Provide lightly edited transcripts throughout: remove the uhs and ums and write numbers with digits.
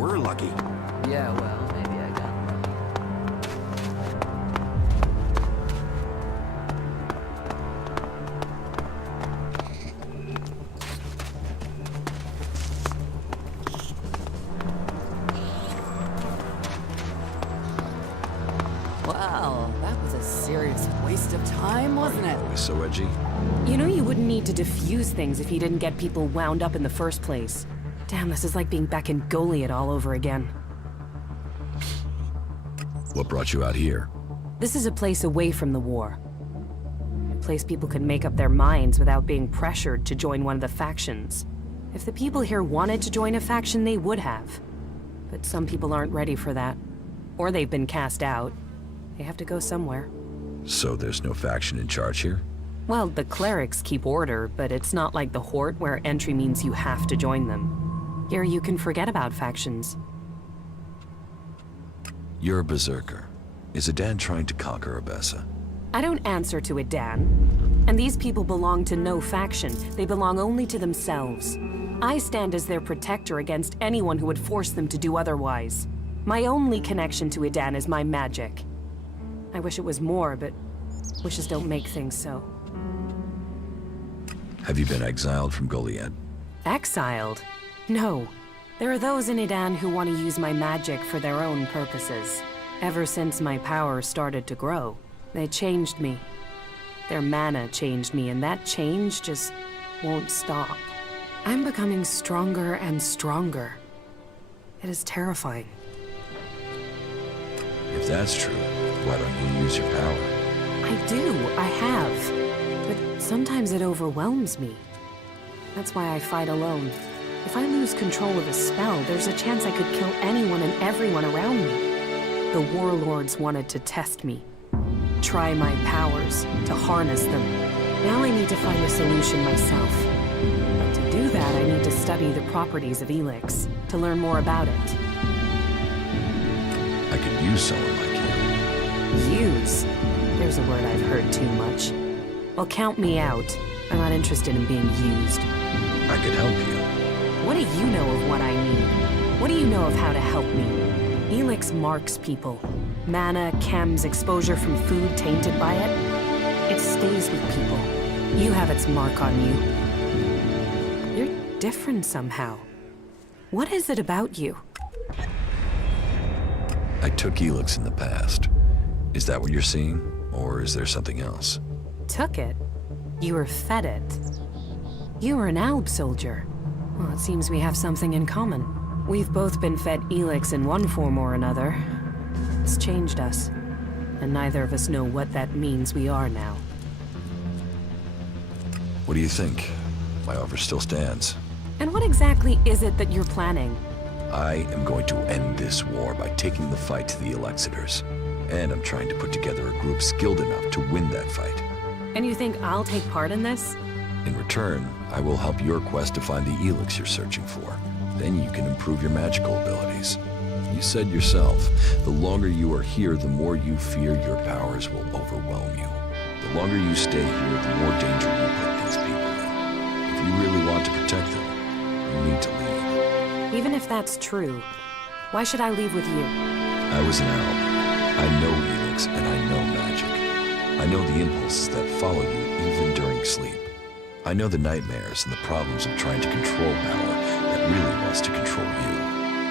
we're lucky. Yeah, well, maybe I got Wow, that was a serious waste of time, wasn't it? Always so edgy. You know you wouldn't need to defuse things if you didn't get people wound up in the first place. Damn, this is like being back in Goliath all over again. What brought you out here? This is a place away from the war. A place people could make up their minds without being pressured to join one of the factions. If the people here wanted to join a faction, they would have. But some people aren't ready for that. Or they've been cast out. They have to go somewhere. So there's no faction in charge here? Well, the clerics keep order, but it's not like the Horde where entry means you have to join them. Here you can forget about factions. You're a berserker. Is Adan trying to conquer Abessa? I don't answer to Adan. And these people belong to no faction. They belong only to themselves. I stand as their protector against anyone who would force them to do otherwise. My only connection to Adan is my magic. I wish it was more, but wishes don't make things so. Have you been exiled from Goliad? Exiled? No. There are those in Adan who want to use my magic for their own purposes. Ever since my power started to grow, they changed me. Their mana changed me, and that change just won't stop. I'm becoming stronger and stronger. It is terrifying. If that's true, why don't you use your power? I do, I have. But sometimes it overwhelms me. That's why I fight alone. If I lose control of a spell, there's a chance I could kill anyone and everyone around me. The warlords wanted to test me. Try my powers, to harness them. Now I need to find a solution myself. But to do that, I need to study the properties of Elex, to learn more about it. I could use someone like you. Use? There's a word I've heard too much. Well, count me out. I'm not interested in being used. I could help you. What do you know of what I need? What do you know of how to help me? Elex marks people. Mana, chems, exposure from food tainted by it. It stays with people. You have its mark on you. You're different somehow. What is it about you? I took Elex in the past. Is that what you're seeing? Or is there something else? Took it? You were fed it. You were an Alb soldier. Well, it seems we have something in common. We've both been fed Elex in one form or another. It's changed us. And neither of us know what that means we are now. What do you think? My offer still stands. And what exactly is it that you're planning? I am going to end this war by taking the fight to the Elexitors. And I'm trying to put together a group skilled enough to win that fight. And you think I'll take part in this? In return, I will help your quest to find the Elex you're searching for. Then you can improve your magical abilities. You said yourself, the longer you are here, the more you fear your powers will overwhelm you. The longer you stay here, the more danger you put these people in. If you really want to protect them, you need to leave. Even if that's true, why should I leave with you? I was an owl. I know Elex and I know magic. I know the impulses that follow you even during sleep. I know the nightmares and the problems of trying to control power that really wants to control you.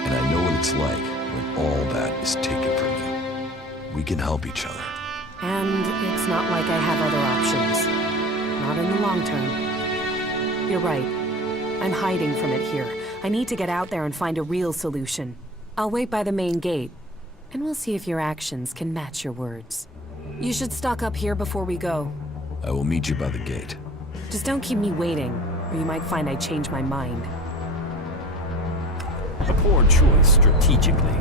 And I know what it's like when all that is taken from you. We can help each other. And it's not like I have other options. Not in the long term. You're right. I'm hiding from it here. I need to get out there and find a real solution. I'll wait by the main gate, and we'll see if your actions can match your words. You should stock up here before we go. I will meet you by the gate. Just don't keep me waiting, or you might find I change my mind. A poor choice strategically.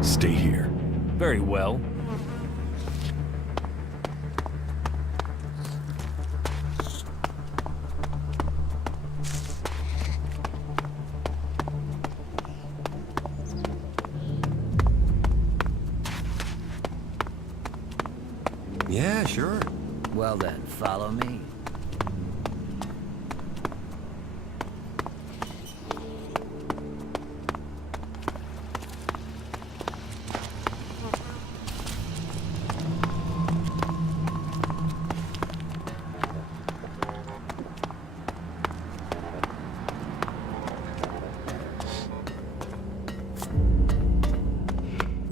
Stay here. Very well. Yeah, sure. Well then, follow me.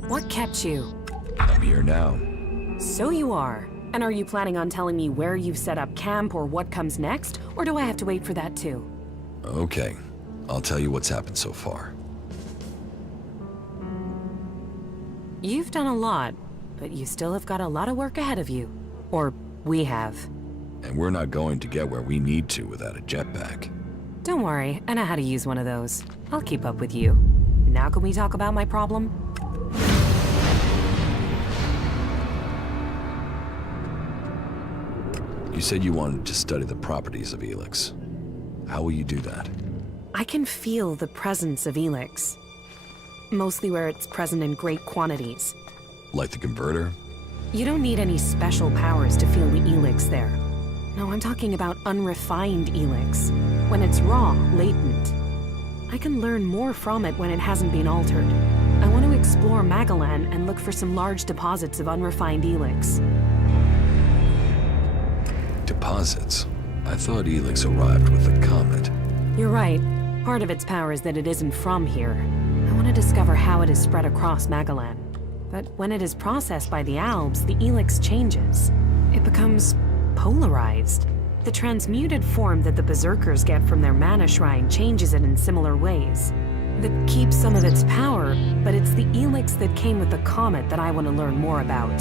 What kept you? I'm here now. So you are. And are you planning on telling me where you've set up camp or what comes next? Or do I have to wait for that too? Okay, I'll tell you what's happened so far. You've done a lot, but you still have got a lot of work ahead of you. Or we have. And we're not going to get where we need to without a jetpack. Don't worry, I know how to use one of those. I'll keep up with you. Now can we talk about my problem? You said you wanted to study the properties of Elex. How will you do that? I can feel the presence of Elex. Mostly where it's present in great quantities. Like the converter? You don't need any special powers to feel the Elex there. No, I'm talking about unrefined Elex. When it's raw, latent. I can learn more from it when it hasn't been altered. I want to explore Magalan and look for some large deposits of unrefined Elex. Deposits? I thought Elex arrived with the comet. You're right. Part of its power is that it isn't from here. I want to discover how it is spread across Magalan. But when it is processed by the Alps, the Elex changes. It becomes polarized. The transmuted form that the Berserkers get from their mana shrine changes it in similar ways. That keeps some of its power, but it's the Elex that came with the comet that I want to learn more about.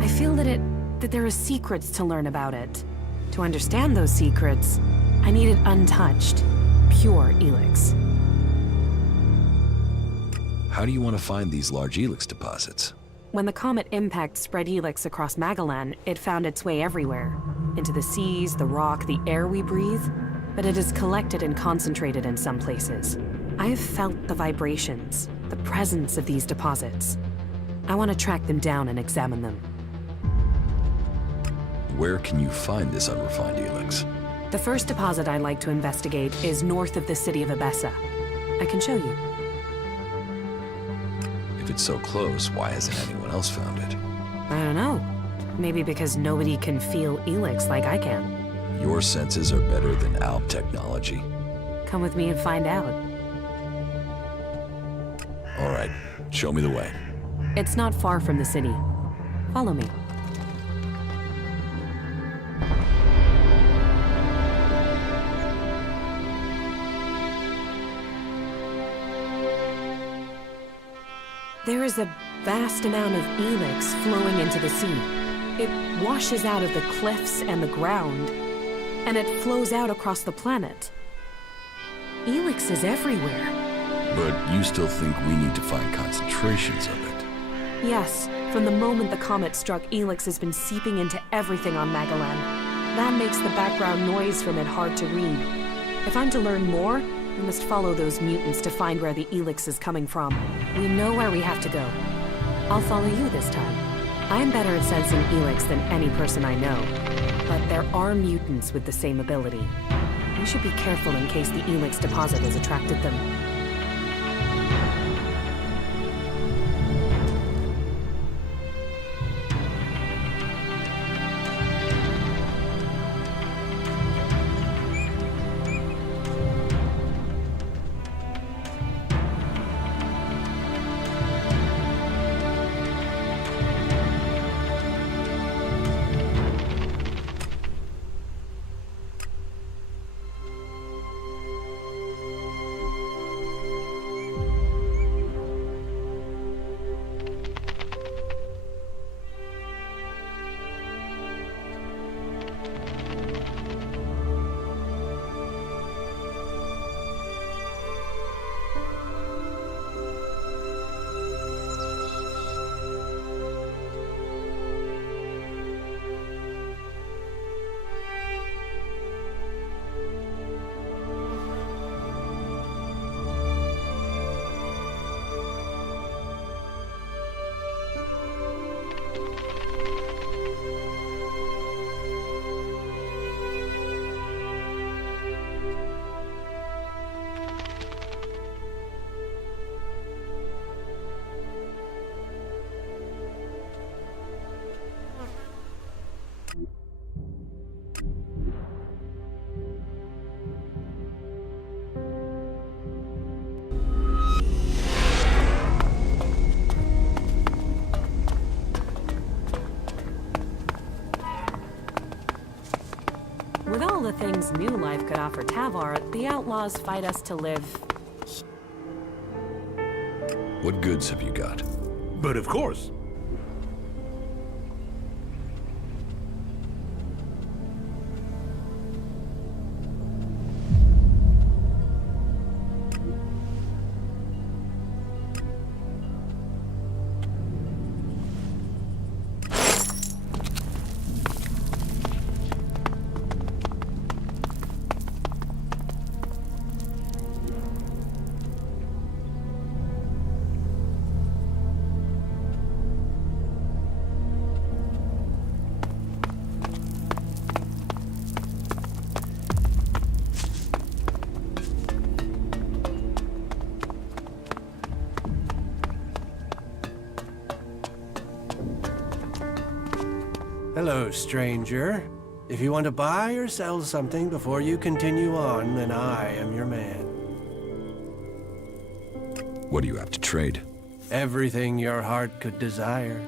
I feel that there are secrets to learn about it. To understand those secrets, I need it untouched, pure Elex. How do you want to find these large Elex deposits? When the comet impact spread Elex across Magalan, it found its way everywhere. Into the seas, the rock, the air we breathe. But it is collected and concentrated in some places. I have felt the vibrations, the presence of these deposits. I want to track them down and examine them. Where can you find this unrefined Elex? The first deposit I'd like to investigate is north of the city of Abessa. I can show you. If it's so close, why hasn't anyone else found it? I don't know. Maybe because nobody can feel Elex like I can. Your senses are better than Alp technology. Come with me and find out. All right, show me the way. It's not far from the city. Follow me. There is a vast amount of Elex flowing into the sea. It washes out of the cliffs and the ground, and it flows out across the planet. Elex is everywhere. But you still think we need to find concentrations of it? Yes, from the moment the comet struck, Elex has been seeping into everything on Magalan. That makes the background noise from it hard to read. If I'm to learn more, we must follow those mutants to find where the Elex is coming from. We know where we have to go. I'll follow you this time. I am better at sensing Elex than any person I know, but there are mutants with the same ability. We should be careful in case the Elex deposit has attracted them. this new life could offer Tavar, the outlaws fight us to live. What goods have you got? But of course. Hello, stranger. If you want to buy or sell something before you continue on, then I am your man. What do you have to trade? Everything your heart could desire.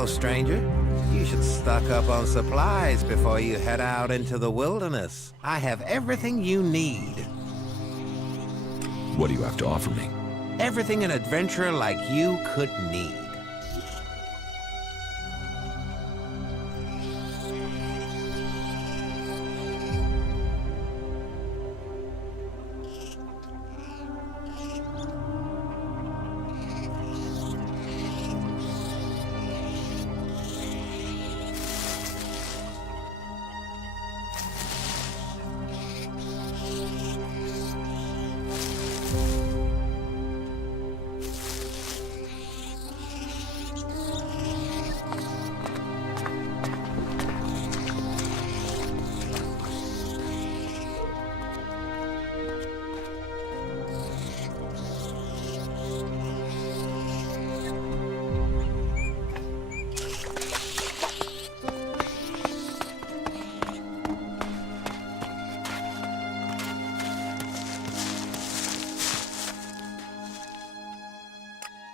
Hello, stranger. You should stock up on supplies before you head out into the wilderness. I have everything you need. What do you have to offer me? Everything an adventurer like you could need.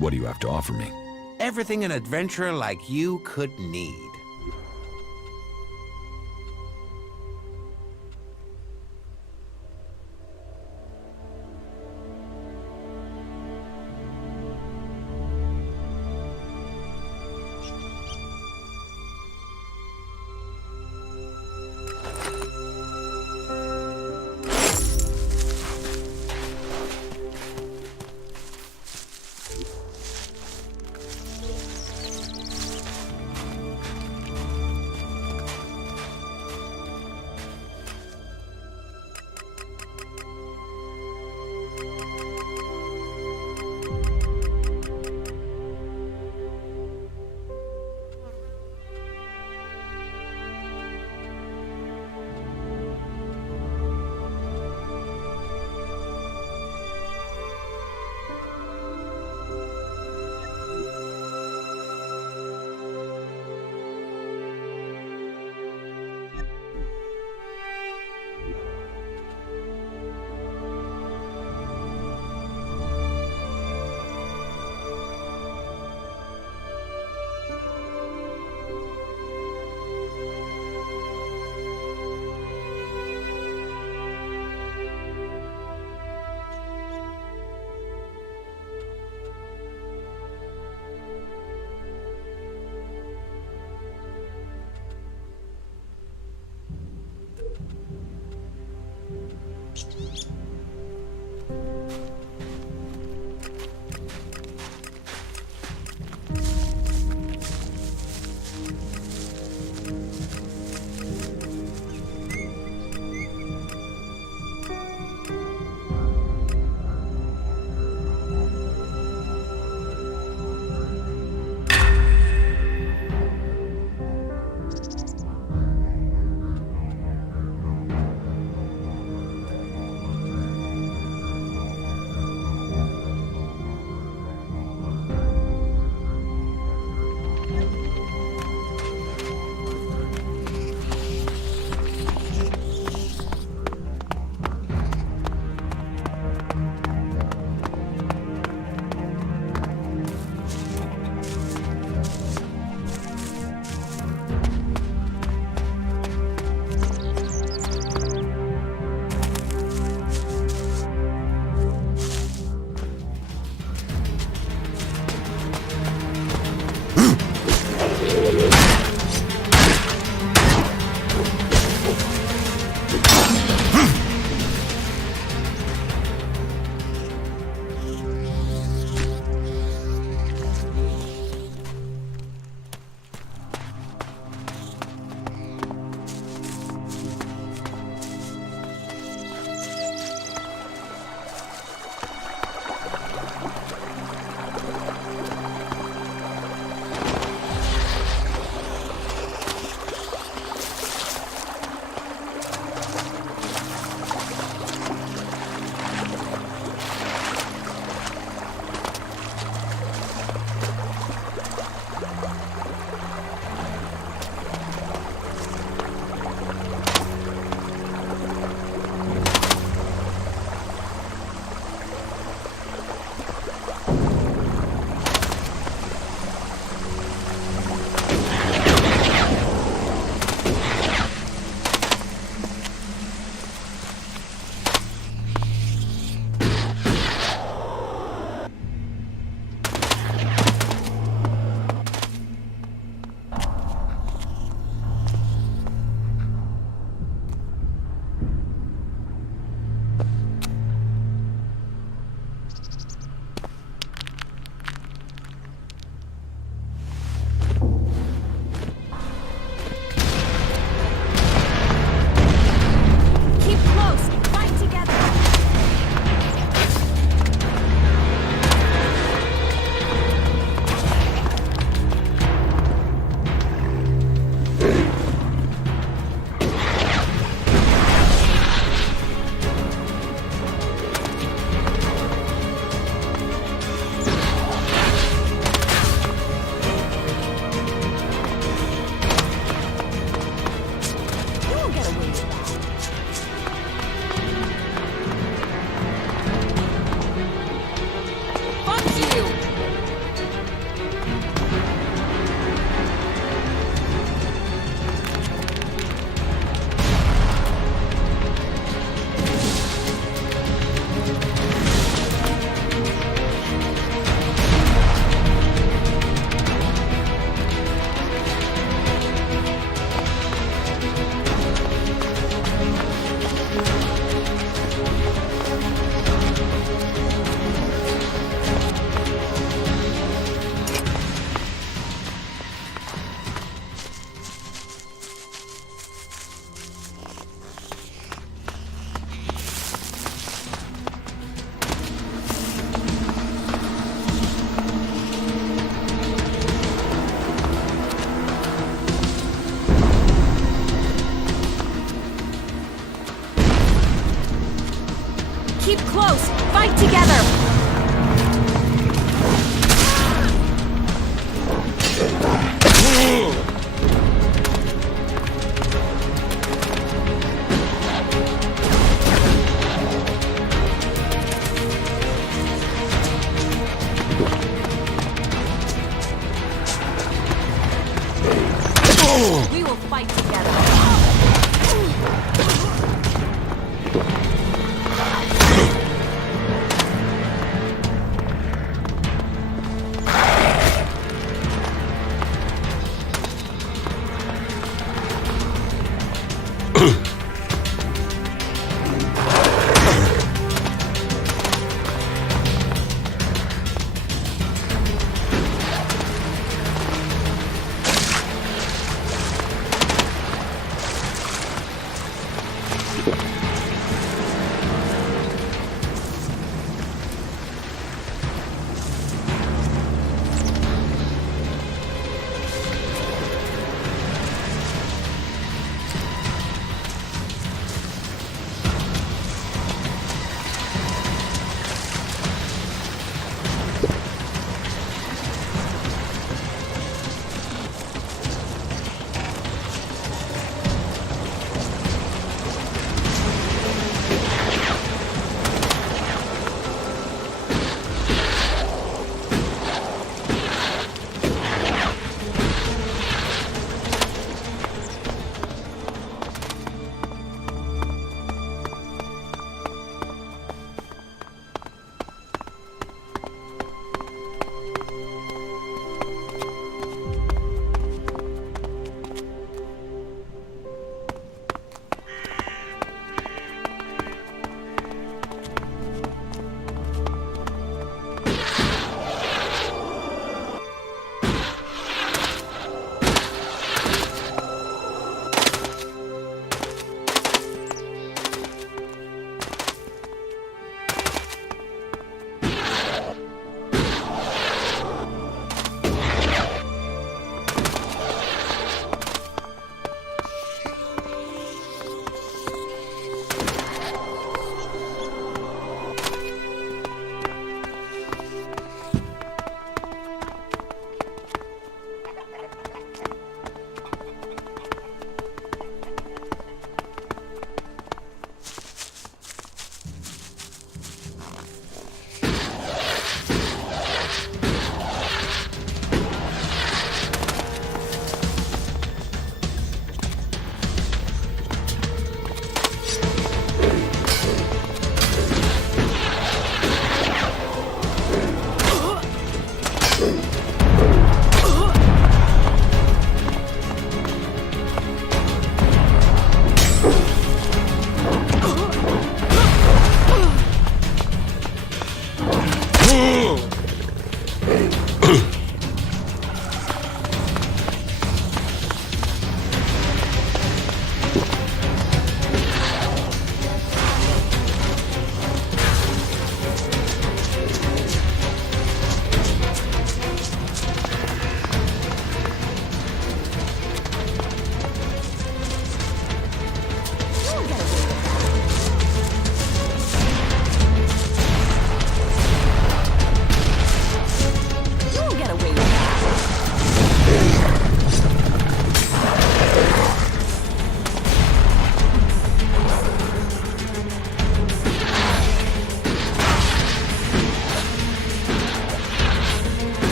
What do you have to offer me? Everything an adventurer like you could need.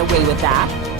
Away with that.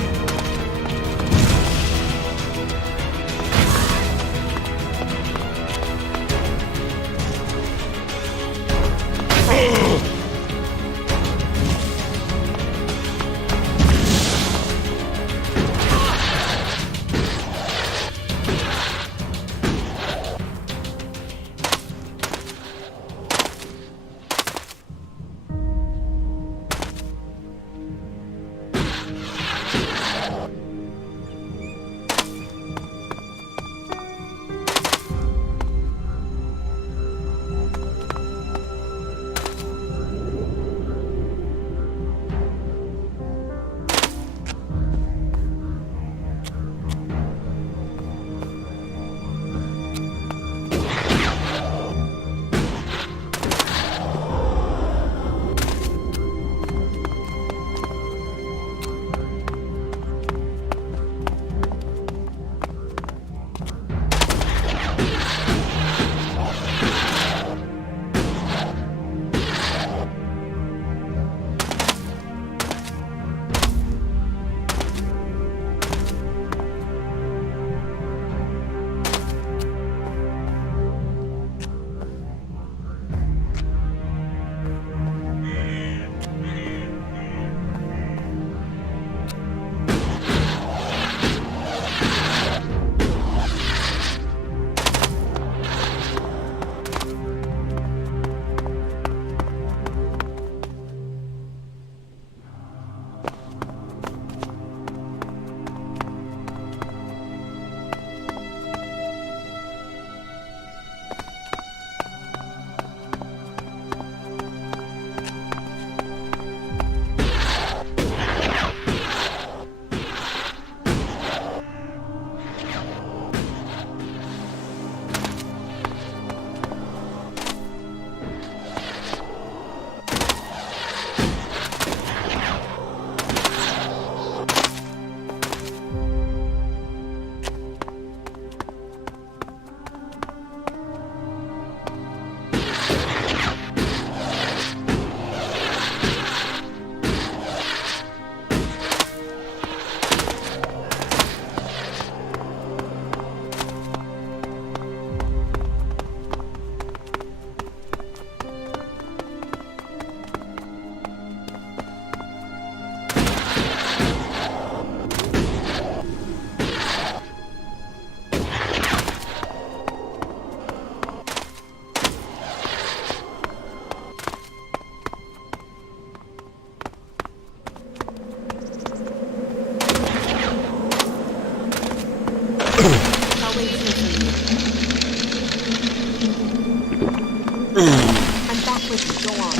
I'm back with you. Go on.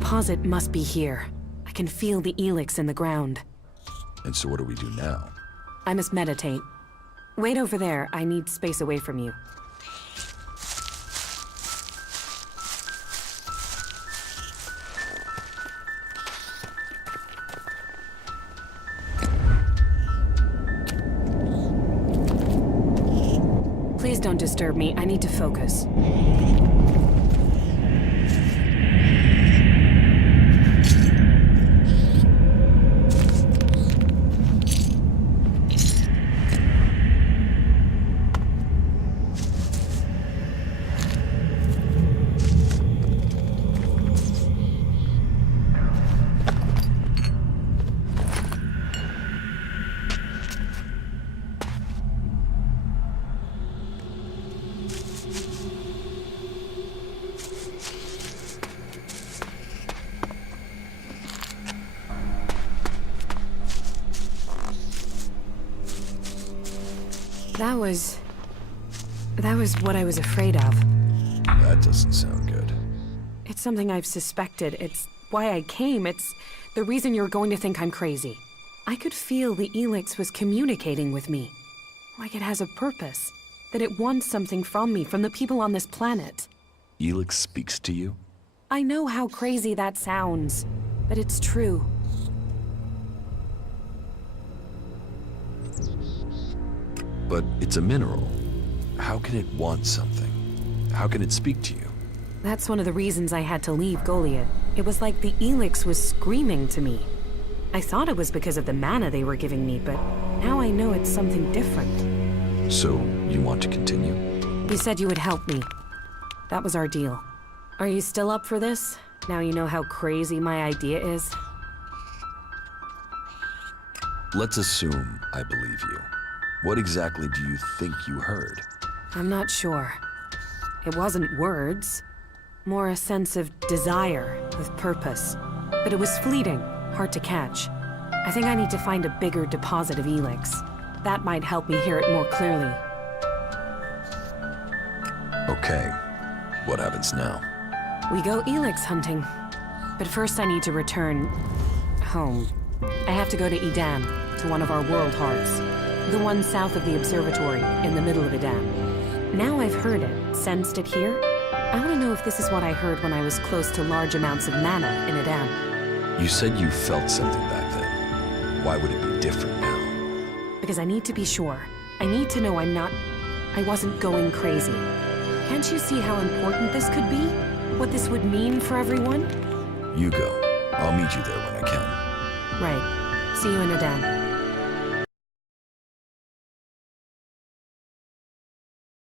deposit must be here. I can feel the Elex in the ground. And so what do we do now? I must meditate. Wait over there. I need space away from you. Please don't disturb me. I need to focus. That was what I was afraid of. That doesn't sound good. It's something I've suspected. It's why I came. It's the reason you're going to think I'm crazy. I could feel the Elex was communicating with me. Like it has a purpose. That it wants something from me, from the people on this planet. Elex speaks to you? I know how crazy that sounds, but it's true. But it's a mineral. How can it want something? How can it speak to you? That's one of the reasons I had to leave Goliath. It was like the Elex was screaming to me. I thought it was because of the mana they were giving me, but now I know it's something different. So, you want to continue? You said you would help me. That was our deal. Are you still up for this? Now you know how crazy my idea is? Let's assume I believe you. What exactly do you think you heard? I'm not sure. It wasn't words. More a sense of desire, with purpose. But it was fleeting, hard to catch. I think I need to find a bigger deposit of Elex. That might help me hear it more clearly. Okay. What happens now? We go Elex hunting. But first I need to return... home. I have to go to Eden, to one of our world hearts. The one south of the observatory, in the middle of Eden. Now I've heard it, sensed it here. I want to know if this is what I heard when I was close to large amounts of mana in Eden. You said you felt something back then. Why would it be different now? Because I need to be sure. I need to know I wasn't going crazy. Can't you see how important this could be? What this would mean for everyone? You go. I'll meet you there when I can. Right. See you in Eden.